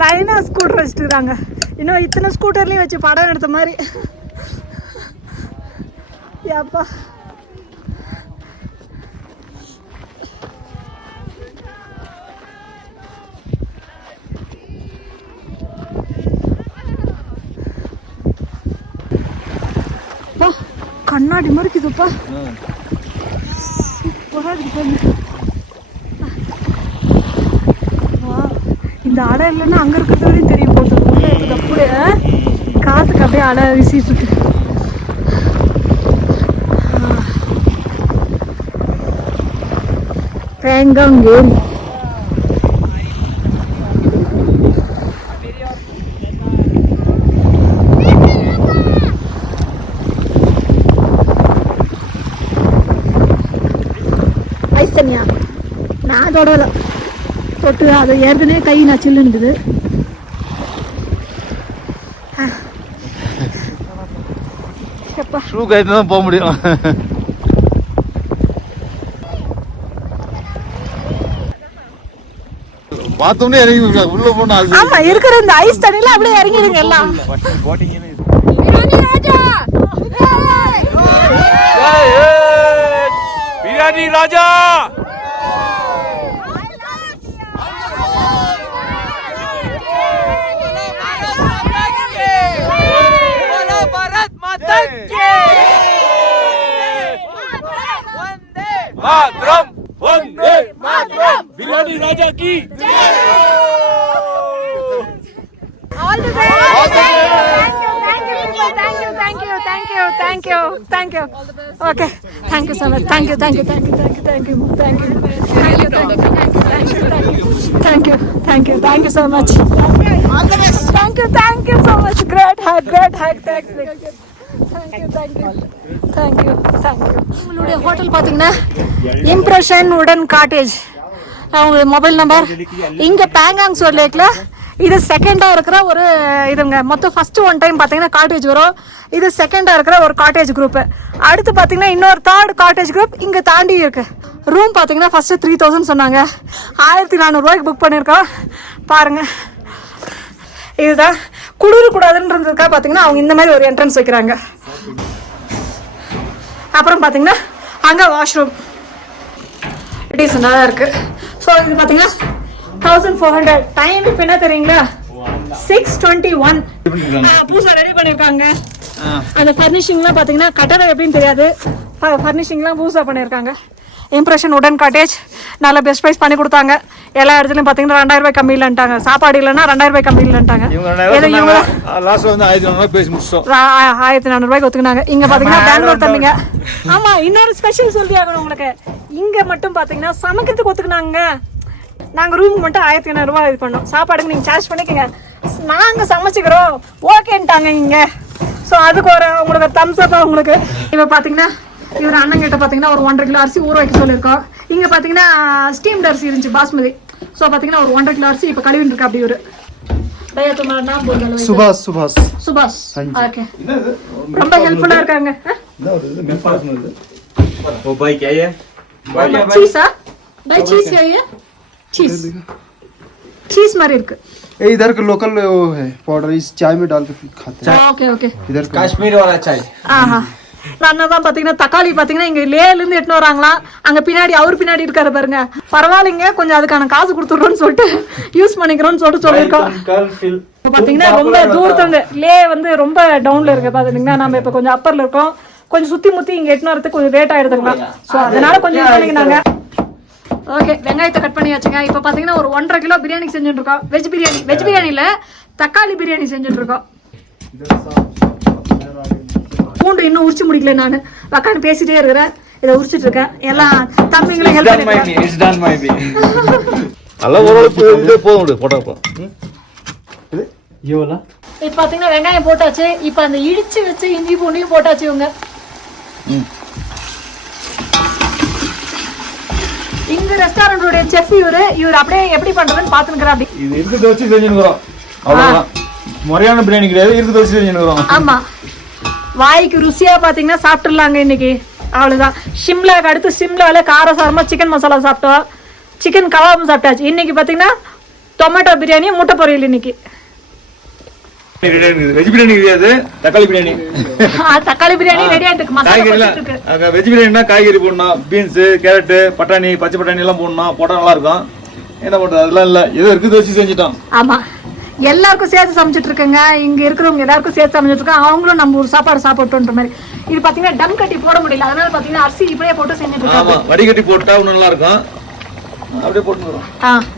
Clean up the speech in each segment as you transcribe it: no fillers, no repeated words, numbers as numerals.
லைனா ஸ்கூட்டர் வச்சுட்டுருக்காங்க. இன்னும் இத்தனை ஸ்கூட்டர்லேயும் வச்சு படம் எடுத்த மாதிரி. ஏப்பா கண்ணாடி மாதிரி இருக்குதுப்பா. சூப்பராக இருக்கு. இந்த அடை இல்லைன்னா அங்கே இருக்கிறது வரையும் தெரியும் போட்டு இருக்குது. அப்படியே காற்றுக்கு அப்படியே அடை வீசிட்டு இருக்கு. பேங்காங் ஏரி. ஐசன்யா நான் தொடல தொட்டு அது ஏற்கனவே கை நான் சில்லுன்னுக்குது. ஷூ கைட்டு தான் போக முடியும். பார்த்தோம்னே இறங்கி உள்ள போனா. ஆமா இருக்கிற இந்த ஐஸ் தண்ணில அப்படியே இறங்கிடுங்க எல்லாம். பிரியாணி ராஜா मातरम वंदे मातरम बिरयानी राजा की all the best. Thank you. Okay, thank you so much. Thank you so much. All the best. Thank you so much. Great hug. Thank you. உங்களுடைய ஹோட்டல் பார்த்தீங்கன்னா இம்ப்ரெஷன் உடன் காட்டேஜ். அவங்க மொபைல் நம்பர் இங்கே Bangkok லேக்ல இது செகண்டாக இருக்கிற ஒரு இதுங்க. மொத்தம் ஃபர்ஸ்ட் ஒன் டைம் பார்த்தீங்கன்னா காட்டேஜ் வரும். இது செகண்டாக இருக்கிற ஒரு காட்டேஜ் குரூப்பு. அடுத்து பார்த்தீங்கன்னா இன்னொரு தேர்ட் காட்டேஜ் குரூப் இங்கே தாண்டி இருக்கு. ரூம் பார்த்தீங்கன்னா ஃபர்ஸ்ட் 3000 சொன்னாங்க. 1400 ரூபாய்க்கு புக் பண்ணியிருக்கோம். பாருங்க, இதுதான் குளிரக்கூடாதுன்றதுக்காக பார்த்தீங்கன்னா அவங்க இந்த மாதிரி ஒரு என்ட்ரன்ஸ் வைக்கிறாங்க. அப்புறம் பார்த்தீங்கன்னா அங்கே வாஷ்ரூம் டீசெண்டாக தான் இருக்குது. ஸோ இது பார்த்தீங்கன்னா 1400. டைம் இப்போ என்ன தெரியுங்களா? 6:21. புதுசாக ரெடி பண்ணியிருக்காங்க. அந்த ஃபர்னிஷிங்லாம் பார்த்தீங்கன்னா கட்டடம் எப்படின்னு தெரியாது. ஃபர்னிஷிங்லாம் புதுசாக பண்ணியிருக்காங்க. இம்ப்ரெஷன் உடன் காட்டேஜ் நல்ல பெஸ்ட் ப்ரைஸ் பண்ணி கொடுத்தாங்க. எல்லா இடத்துலையும் பார்த்தீங்கன்னா 2000 ரூபாய் கம்மி இல்லைன்ட்டாங்க. சாப்பாடு இல்லைன்னா 2000 ரூபாய் கம்மி இல்லைன்ட்டாங்க. 1400 ரூபாய்க்கு ஒத்துக்கினாங்க. இங்கே பார்த்தீங்கன்னா பெங்களூர் தம்பிங்க. ஆமாம், இன்னொரு ஸ்பெஷல் சொல்லி ஆகணும் உங்களுக்கு. இங்கே மட்டும் பார்த்தீங்கன்னா சமைக்கிறதுக்கு ஒத்துக்கினாங்க. நாங்கள் ரூமுக்கு மட்டும் 1500 ரூபாய் இது பண்ணோம். சாப்பாடுக்கு நீங்கள் சார்ஜ் பண்ணிக்கோங்க, நாங்கள் சமைச்சிக்கிறோம் ஓகேன்ட்டாங்க இங்கே. ஸோ அதுக்கு உங்களுக்கு ஒரு தம்ஸ் அப். உங்களுக்கு இப்போ பார்த்தீங்கன்னா இவர் அண்ணன் கிட்ட பார்த்தீங்கன்னா ஒரு 1.5 கிலோ அரிசி ஊற வைக்க சொல்லியிருக்கோம். இங்கே பார்த்தீங்கன்னா ஸ்டீம்டு அரிசி இருந்துச்சு பாஸ்மதி. ஸோ பார்த்தீங்கன்னா ஒரு 1.5 கிலோ அரிசி இப்போ கழுவிட்டு இருக்கா. அப்படி ஒரு சுபாஷ். ஓகே, ரொம்ப ஹெல்ப்ஃபுல்லாக இருக்காங்க. சீஸா பாய் சீஸ் चीज மாதிரி இருக்கு. इधर का लोकल वो है पाउडर, इस चाय में डाल के खाते हैं. ओके इधर कश्मीर वाला चाय. நான் தான் பாத்தீங்கன்னா தக்காளி பாத்தீங்கன்னா இங்க லேல இருந்து எட்டு வராங்களா. அங்க பின்னாடி அவர் பின்னாடி இருக்காரு பாருங்க. பரவாயில்லைங்க, கொஞ்சம் அதுக்கான காசு கொடுத்துடுறோம்னு சொல்லிட்டு யூஸ் பண்ணிக்கிறோம்னு சொல்லியிருக்கோம். பாத்தீங்கன்னா ரொம்ப தூரத்துல இருந்து லே வந்து ரொம்ப டவுன்ல இருக்கு பாத்தீங்கன்னா. நம்ம இப்ப கொஞ்சம் அப்பர்ல இருக்கோம். கொஞ்சம் சுத்தி முத்தி இங்க எட்டு வரதுக்கு கொஞ்சம் லேட் ஆயிடுதுங்களா. ஸோ அதனால கொஞ்சம் இது பண்ணிக்கினாங்க. ஓகே, வெங்காயத்தை கட் பண்ணியாச்சுங்க. இப்போ பார்த்தீங்கன்னா ஒரு 1.5 கிலோ பிரியாணி செஞ்சுட்டு இருக்கோம். வெஜ் பிரியாணியில் தக்காளி பிரியாணி செஞ்சுட்டு இருக்கோம். பூண்டு இன்னும் உரிச்சு முடிக்கல. நான் உட்காந்து பேசிட்டே இருக்கிறேன், இதை உரிச்சிட்டு இருக்கேன். எல்லாம் தம்பிங்களும் ஹெல்ப் பண்ணிருக்காங்க. இப்போ பார்த்தீங்கன்னா வெங்காயம் போட்டாச்சு. இப்போ அந்த இடிச்சு வச்சு இஞ்சி பூண்டையும் போட்டாச்சு. இவங்க இங்க ரெஸ்டாரண்டோட செஃப் இவர் அப்படியே எப்படி பண்றதுன்னு பாத்துக்கிறார். அப்படி இது இருக்கு வச்சு செஞ்சுக்கிறோம். அவ்வளவுதான், முறையான பிரியாணி கிடையாது, இருக்கு வச்சு செஞ்சுக்கிறோம். ஆமா, வாய்க்கு ருசியா பாத்தீங்கன்னா சாப்பிட்டுலாங்க இன்னைக்கு. அவ்வளவுதான். ஷிம்லாக்கு அடுத்து ஷிம்லால காரசாரமா சிக்கன் மசாலா சாப்பிட்டோம், சிக்கன் கபாபும் சாப்பிட்டாச்சு. இன்னைக்கு பாத்தீங்கன்னா டொமேட்டோ பிரியாணி முட்டை பொரியல் இன்னைக்கு. வெஜ் பிரியாணி கிடையாது, தக்காளி பிரியாணி. தக்காளி பிரியாணி ரெடியா இருக்கு. மசாலா வெஜ் பிரியாணினா காய்கறி போடணும், பீன்ஸ், கேரட், பட்டாணி, பச்சை பட்டாணி எல்லாம் போடணும். போட்டா நல்லா இருக்கும். என்ன பண்றது, அதெல்லாம் இல்ல, ஏதோ இருக்குது வச்சு செஞ்சுட்டோம். ஆமா, எல்லாருக்கும் சேர்த்து சமைச்சிட்டு இருக்குங்க. இங்க இருக்கிறவங்க எல்லாருக்கும் சேர்த்து சமைச்சிட்டு இருக்கோம். அவங்களும் நம்ம ஒரு சாப்பாடு சாப்பிட்டோன்ற மாதிரி. இது பாத்தீங்கன்னா டம் கட்டி போட முடியல, அதனால பாத்தீங்கன்னா அரிசி இப்படியே போட்டு செஞ்சுட்டு இருக்காங்க. வடிகட்டி போட்டா இன்னும் நல்லா இருக்கும். அப்படியே போட்டுறோம்.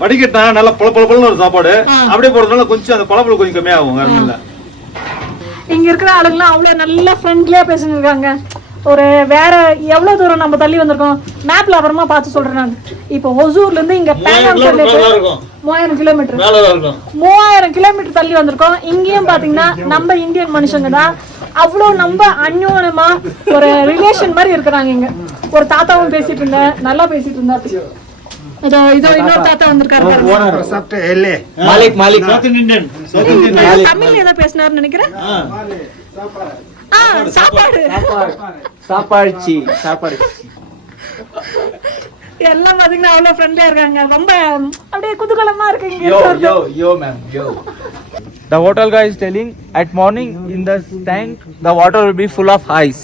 வடிகட்டா நல்லா பளபளன்னு ஒரு சாப்பாடு. அப்படியே போடுறதுனால கொஞ்சம் அந்த பளபள கொஞ்சம் கம்மியாகும். வேற இல்ல. இங்க இருக்கிற ஆளுங்கலாம் அவ்வளவு நல்லா ஃப்ரெண்ட்லியா பேசிட்டு இருக்காங்க. ஒரு வேற எவ்வளவு தூரம் நம்ம தள்ளி வந்திருக்கோம் மேப்ல அப்புறமா பார்த்து சொல்றேன் நான். இப்போ ஒசூர்ல இருந்து இங்க பேங்காங் 3000 கிலோமீட்டர் 3000 கிலோமீட்டர் தள்ளி வந்திருக்கோம். இங்கேயும் பாத்தீங்கன்னா நம்ம இந்தியன் மனுஷங்க தான். அவ்வளவு நம்ம அந்யோன்யமா ஒரு ரிலேஷன் மாதிரி இருக்கிறாங்க. இங்க ஒரு தாத்தாவும் பேசிட்டு இருந்தேன், நல்லா பேசிட்டு இருந்தாரு. இதோ இன்னொரு தாத்தா வந்திருக்காரு. தமிழ்ல ஏதோ பேசினாருன்னு நினைக்கிறேன். சாப்பாடு எல்லாம் பாத்தீங்கன்னா அவ்வளவு ஃப்ரெண்ட்லியா இருக்காங்க. ரொம்ப அப்படியே குதூகலமா இருக்கு. The hotel guy is telling at morning in the tank the water will be full of ice.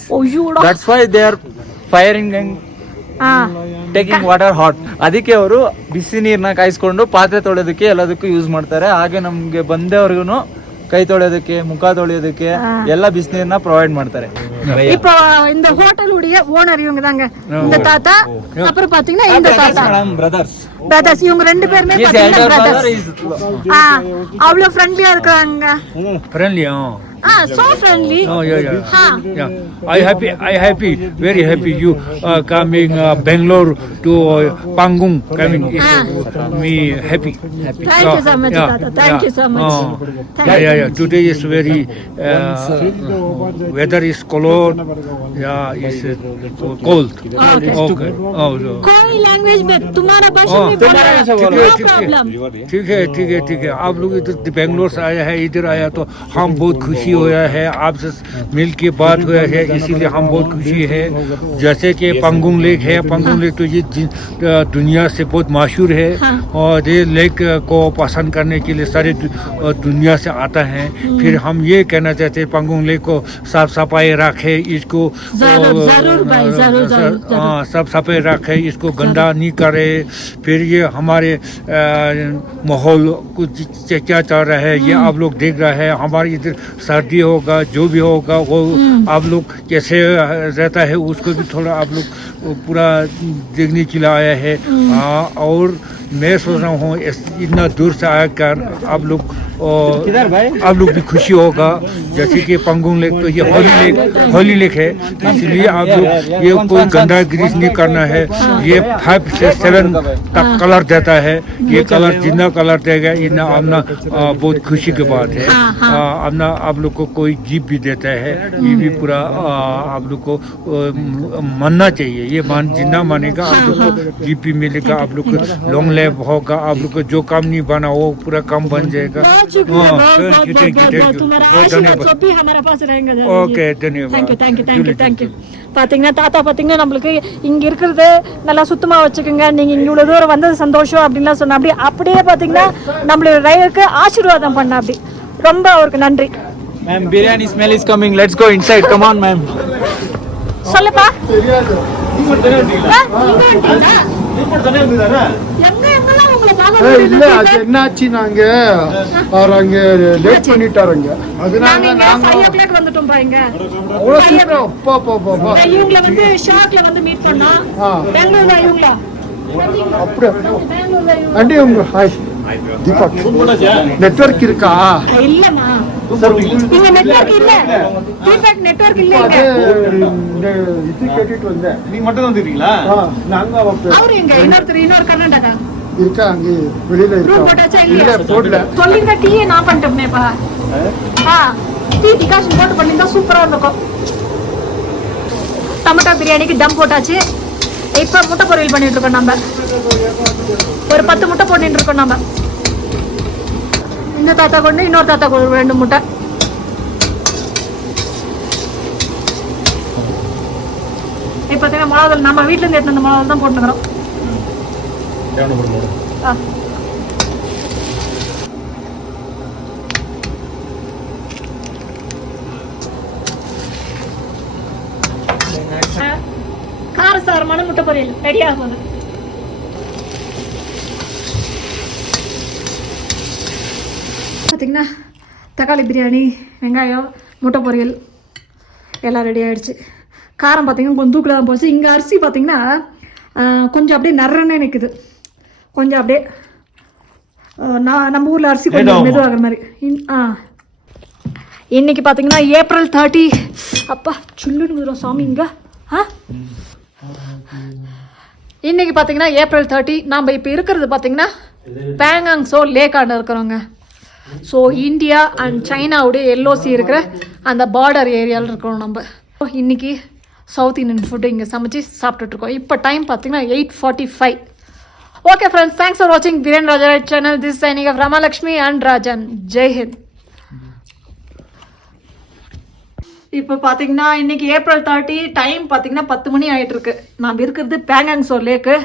That's why they are firing and taking water hot. ಅದಕ್ಕೆ ಅವರು ಬಿಸಿ ನೀರನ್ನ ಕಾಯಿಸ್ಕೊಂಡು ಪಾತ್ರೆ ತೊಳೆಯೋದಕ್ಕೆ ಎಲ್ಲದಕ್ಕೂ ಯೂಸ್ ಮಾಡ್ತಾರೆ. ಹಾಗೆ ನಮ್ಗೆ ಬಂದವರಿಗೂ கை தொಳೆಯೋದಕ್ಕೆ, முக தொಳೆಯೋದಕ್ಕೆ ಎಲ್ಲ ಬಿಸಿನೀರನ್ನ ಪ್ರೊವೈಡ್ ಮಾಡ್ತಾರೆ. இப்போ இந்த ஹோட்டலுடைய ஓனர் இவங்க தாங்க, இந்த தாத்தா. அப்புறம் பாத்தீங்கன்னா இந்த தாத்தா பிரதர்ஸ். இவங்க ரெண்டு பேருமே பாத்தீங்கன்னா பிரதர்ஸ். அவ்வளவு ஃப்ரெண்ட்லியா இருக்காங்க. ஃப்ரெண்ட்லியா? So friendly. Oh yeah. I happy, very happy you coming Bangalore to Pangong coming. Me happy. Thank you so much, Tata. Thank you so much. Yeah. Today is very weather is cold. Yeah, it's cold. Okay. कोई language में तुम्हारा भाषा में बोला no problem. ठीक है. आप लोग इधर बेंगलोर से आया है, इधर आया तो हम बहुत खुशी होया है, आपसे मिल के बात हुआ है, इसीलिए हम बहुत खुशी है. जैसे कि पंगोंग लेक है, पंगोंग लेक तो ये दुनिया से बहुत मशहूर है. और ये लेक को पसंद करने के लिए सारे दुनिया से आता है. फिर हम ये कहना चाहते हैं पंगोंग लेक को साफ सफाई रखे, इसको जरूर भाई, जरूर. सब सफाई रखे, इसको गंदा नहीं करे. फिर ये हमारे माहौल कुछ क्या चल रहा है ये आप लोग देख रहे हैं. हमारे इधर सर्दी होगा, जो भी होगा वो आप लोग कैसे रहता है उसको भी थोड़ा आप लोग पूरा देखने के लिए आया है. और मैं सोच रहा हूँ इतना दूर से आकर आप लोग भी खुशी होगा. जैसे कि पंगोंग लेक तो ये होली लेक है, इसलिए आप लोग ये कोई गंदा ग्रीस नहीं करना है. ये 5 से 7 तक कलर देता है. ये कलर जितना कलर देगा इतना अपना बहुत खुशी की बात है. अपना आप लोग को कोई जीप भी देता है, ये भी पूरा आप लोग को मानना चाहिए. ये जितना मानेगा आप लोग को जीप भी मिलेगा, आप लोग को लॉन्ग लाइफ होगा. आप लोग को जो काम नहीं बना वो पूरा काम बन जाएगा. பாத்தீங்கன்னா தாத்தா பாத்தீங்கன்னா நம்மளுக்கு இங்க இருக்கிறது நல்லா சுத்தமா வச்சுக்கோங்க, நீங்க இங்க இவ்வளவு தூரம் வந்தது சந்தோஷம் அப்படின்லாம் சொன்ன. அப்படியே பாத்தீங்கன்னா நம்மளோட ரயிலுக்கு ஆசீர்வாதம் பண்ண. அப்படி ரொம்ப அவருக்கு நன்றி. Ma'am, biryani smell is coming. Let's go inside. Come on, ma'am. சொல்லுப்பா. இல்ல அது என்னாச்சு, நாங்க அங்க லேட் பண்ணிட்டாருங்க. அதனால நாங்க 5 o'clock வந்துட்டோம் பாருங்க. அவ்வளவு சீக்கிரம் அப்பா இவங்கள வந்து ஷார்ட்ல வந்து மீட் பண்ணோம். பெங்களூர்ல இவங்கள அப்படியே அண்டி உங்க ஹாய் தீபக் நெட்வொர்க் இருக்கா? இல்லம்மா, இங்க நெட்வொர்க் இல்ல. தீபக் நெட்வொர்க் இல்ல. இது கேட்டிட்டு வந்தேன். நீ மட்டும் தான் வந்துட்டீங்களா? நாங்க அவரு எங்க இன்னொரு கர்நாடகா இருக்கா, அங்க வெளியில இருக்கா? இல்ல போடல. சொல்லிருந்த டீயே நான் பண்ணிட்டேனேப்பா. டீ டிகாஷன் போட்டு பண்ணிருந்தா சூப்பரா இருக்கும். டொமேட்டோ பிரியாணிக்கு தம் போட்டாச்சு. இப்ப முட்டை பொரியல் பண்ணிட்டு இருக்கோம். நம்ம ஒரு 10 முட்டை போட்டுட்டு இருக்கோம். நம்ம இந்த தாத்தா கொண்டு இன்னொரு தாத்தா கொண்டு 2 முட்டை. இப்ப பாத்தீங்கன்னா மிளகாய் நம்ம வீட்டுல இருந்து எடுத்து அந்த மிளகாய் தான் போட்டுக்கிறோம். முட்டை பொரியல் ரெடி ஆகுது. பார்த்தீங்கன்னா தக்காளி பிரியாணி, வெங்காயம், முட்டை பொரியல் எல்லாம் ரெடி ஆகிடுச்சு. காரம் பார்த்தீங்கன்னா கொஞ்சம் தூக்கில் தான் போச்சு. இங்கே அரிசி பார்த்தீங்கன்னா கொஞ்சம் அப்படியே நரன்னு நிற்குது. கொஞ்சம் அப்படியே நம்ம ஊரில் அரிசி கொஞ்சம் மெதுவாகிற மாதிரி. இன்னைக்கு பார்த்தீங்கன்னா ஏப்ரல் 30. அப்பா சுல்லுன்னு சாமி இங்கே. இன்னைக்கு பார்த்தீங்கன்னா ஏப்ரல் 30. நாம் இப்போ இருக்கிறது பார்த்தீங்கன்னா பேங்காங் லேக்காண்ட இருக்கிறோங்க. ஸோ இந்தியா அண்ட் சைனாவுடைய எல்ஓசி இருக்கிற அந்த பார்டர் ஏரியாவில் இருக்கிறோம் நம்ம. இன்னைக்கு சவுத் இந்தியன் ஃபுட்டு இங்கே சமைச்சு சாப்பிட்டுட்ருக்கோம். இப்போ டைம் பார்த்தீங்கன்னா 8:45. ஓகே ஃப்ரெண்ட்ஸ், தேங்க்ஸ் ஃபார் வாட்சிங் Priyan Raja channel. This signing off Ramalakshmi and Rajan. Jai Hind. இப்போ பார்த்தீங்கன்னா இன்னைக்கு ஏப்ரல் 30, டைம் பார்த்தீங்கன்னா 10 மணி ஆகிட்டு இருக்கு. நாம் இருக்கிறது பேங்காங் லேக்கு.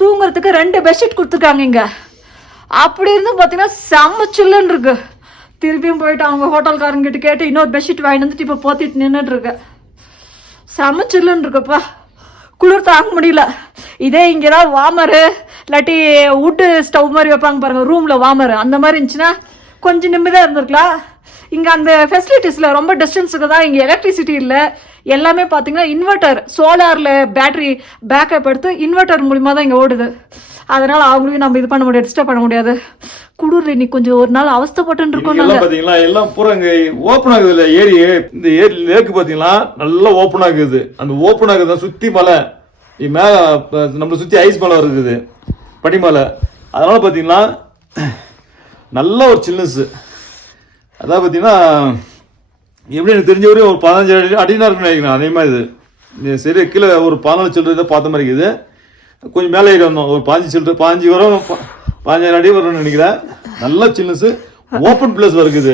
தூங்குறதுக்கு 2 பெட்ஷீட் கொடுத்துருக்காங்க இங்கே. அப்படி இருந்தும் பார்த்தீங்கன்னா செம்ம சில்லுன்னு இருக்கு. திருப்பியும் போயிட்டு அவங்க ஹோட்டல்காரங்கிட்ட கேட்டு இன்னொரு பெட்ஷீட் வாங்கிட்டு வந்துட்டு இப்போ போத்திட்டு நின்றுட்டு இருக்கு. செம்ம சில்லுன்னு இருக்குப்பா, குளிர் தாங்க முடியல. இதே இங்கே தான் வார்மரு இல்லாட்டி வுட்டு ஸ்டவ் மாதிரி வைப்பாங்க பாருங்க ரூமில் வார்மரு, அந்த மாதிரி இருந்துச்சுன்னா கொஞ்சம் நிம்மதியாக இருந்திருக்கலாம். இங்கே அந்த ஃபெசிலிட்டிஸில் ரொம்ப டிஸ்டன்ஸுக்கு தான். இங்கே எலக்ட்ரிசிட்டி இல்லை. எல்லாமே பார்த்தீங்கன்னா இன்வெர்டர், சோலாரில் பேட்டரி பேக்கப் எடுத்து இன்வெர்டர் மூலிமா தான் இங்கே ஓடுது. அதனால அவங்களையும் நம்ம இது பண்ண முடியாது, டிஸ்டர்ப் பண்ண முடியாது. குளிர் இன்னைக்கு கொஞ்சம் ஒரு நாள் அவஸ்தைப்பட்டு இருக்கோம். பாத்தீங்களா எல்லாம் பூரா இங்க ஓப்பன் ஆகுது இல்ல ஏரி. இந்த ஏரி லேக்கு பாத்தீங்களா நல்லா ஓப்பன் ஆகுது. அந்த ஓப்பன் ஆகுது சுத்தி மலை மேல நம்மளை சுத்தி ஐஸ் மலை இருக்குது, பனிமலை. அதனால பாத்தீங்கன்னா நல்ல ஒரு சில்னஸ். அதான் பாத்தீங்கன்னா எப்படி எனக்கு தெரிஞ்ச வரையும் ஒரு 15 அடினா இருக்குன்னு நினைக்கிறேன். அதே மாதிரி இது சரி கீழே ஒரு 14 சில்லறை பார்த்த மாதிரி இருக்குது. கொஞ்சம் மேலே ஏறி வந்தோம், ஒரு 15 சில்லறை 15 வரும், 15 அடி வரும்னு நினைக்கிறேன். நல்ல சில்னஸ், ஓப்பன் பிளேஸ் இருக்குது.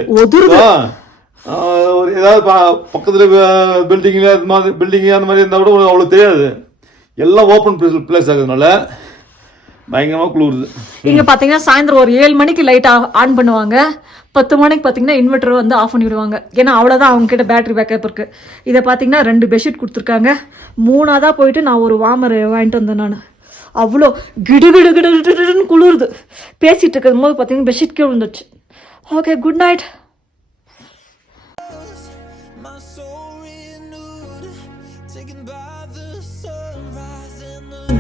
ஏதாவது பக்கத்துல பில்டிங் அந்த மாதிரி இருந்தா கூட அவ்வளவு தெரியாது. எல்லாம் ஓப்பன் பிளேஸ் ஆகுதுனால பயங்கரமா குளிருது. இங்க பாத்தீங்கன்னா சாயந்தரம் ஒரு 7 மணிக்கு லைட் ஆன் பண்ணுவாங்க. 10 மணிக்கு பாத்தீங்கன்னா இன்வெர்டர் வந்து ஆஃப் பண்ணி விடுவாங்க. ஏன்னா அவ்வளவுதான் அவங்க கிட்ட பேட்டரி பேக்கப் இருக்கு. இதை பாத்தீங்கன்னா 2 பெட்ஷீட் கொடுத்துருக்காங்க. 3ஆவதா போயிட்டு நான் ஒரு வார்மர் வாங்கிட்டு வந்தேன். நான் அவ்வளோ கிடு கிடு கிடு கிடுன்னு குளிருது. பேசிட்டு இருக்கும் போது பார்த்தீங்கன்னா பெட்ஷீட் கீழே விழுந்துச்சு. Okay, good night.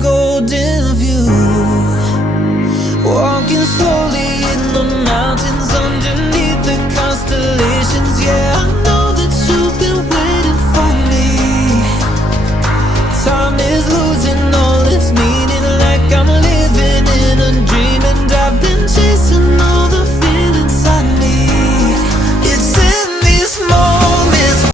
Golden view, walking slowly in the mountains underneath the constellations. Yeah, I know that you've been waiting for me. Time